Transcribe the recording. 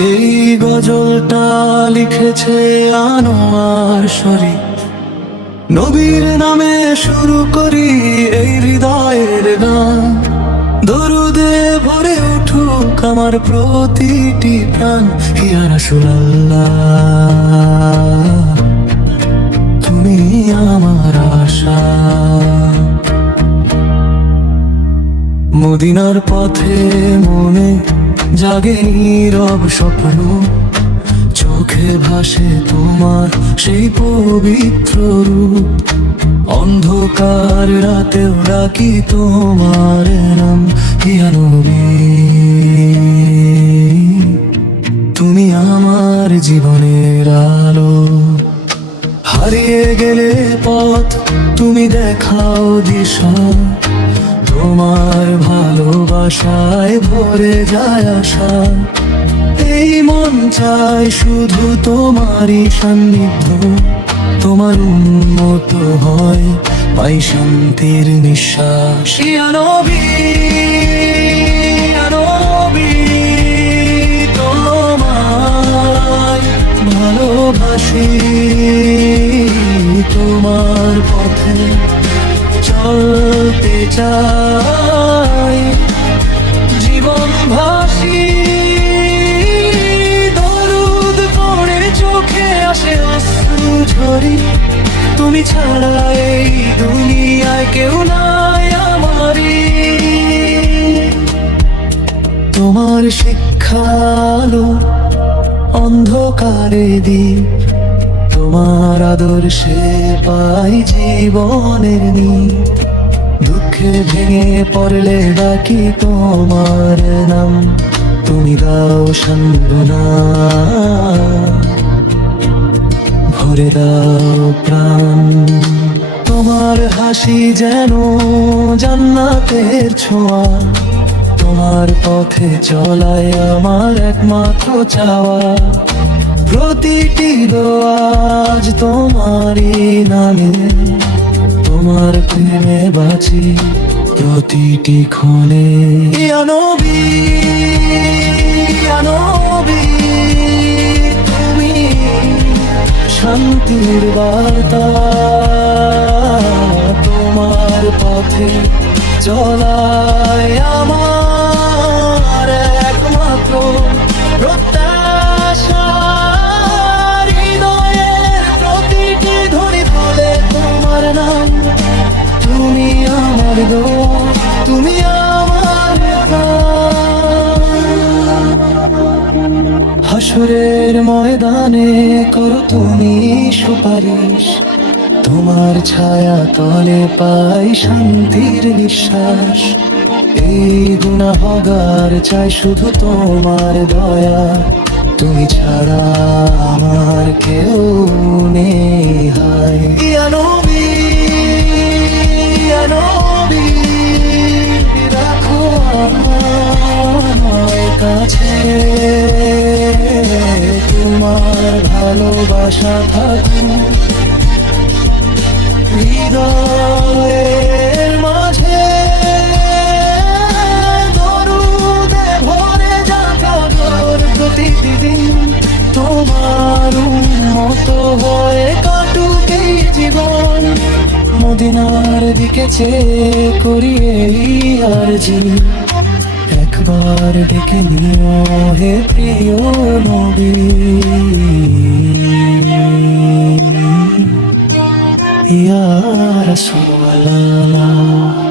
এই গজলটা লিখেছে আনোয়ার শরীফ। নবীর নামে শুরু করি এই হৃদয়ের গান। দরুদে ভরে উঠুক আমার প্রতিটি প্রাণ। ইয়া রাসূলুল্লাহ, তুমি আমার আশা। মদিনার পথে মনে জাগে নীরব স্বপ্ন। চোখে ভাসে তোমার সেই পবিত্র রূপ। অন্ধকার রাতেও ডাকি তোমার নাম। ইয়া নবী, তুমি আমার জীবনের আলো। হারিয়ে গেলে পথ তুমি দেখাও দিশা। তোমার ভালোবাসায় ভরে যায় আশা। এই মন চায় শুধু তোমারই সান্নিধ্য। তোমার উন্মত হয় পাই শান্তির নিঃশ্বাস। ইয়া নবী, ইয়া নবী, তোমায় ভালোবাসি। তোমার পথে চলতে চাই, জীবন ভাসি। দরুদ পড়ে চোখে আসে অশ্রু ঝরি। তুমি ছাড়া এই দুনিয়ায় কেউ নাই আমারই। তোমার শিক্ষালো অন্ধকারে দ্বীপ। তোমার আদর্শে পাই জীবনের নীড়। দুঃখে ভেঙে পড়লে ডাকি তোমার নাম। তুমি দাও সান্ত্বনা, ভরে দাও প্রাণ। তোমার হাসি যেন জান্নাতের ছোঁয়া। তোমার পথে চলায় আমার একমাত্র চাওয়া। প্রতিটি দোয়া আজ তোমারই নামে। তোমার প্রেমে বাঁচি প্রতিটি ক্ষণে। ইয়া নবী, ইয়া নবী, তুমি শান্তির বার্তা। তোমার পথে চলায় আমার একমাত্র প্রত্যাশা। হৃদয়ের প্রতিটি ধ্বনি বলে তোমার নাম। তুমি আমার দোয়া, তুমি আমার প্রাণ। হাসরের ময়দানে করো তুমি সুপারিশ। তোমার ছায়া তলে পাই শান্তির নিঃশ্বাস। এই গুনাহগার চাই শুধু তোমার দয়া। তুমি ছাড়া আমার কেউ নেই হায়। ইয়া নবী, ইয়া নবী, রাখো আমায় কাছে। তোমার ভালোবাসা থাকুক হৃদয়ের মাঝে। দরুদে ভরে যাকার প্রতিটি দিন। তোমার মতো হয়ে কাটুক এই জীবন। মদিনার দিকে চেয়ে করি এই আরজি। একবার ডেকে নিও হে প্রিয় নবী। ইয়া রাসূলুল্লাহ।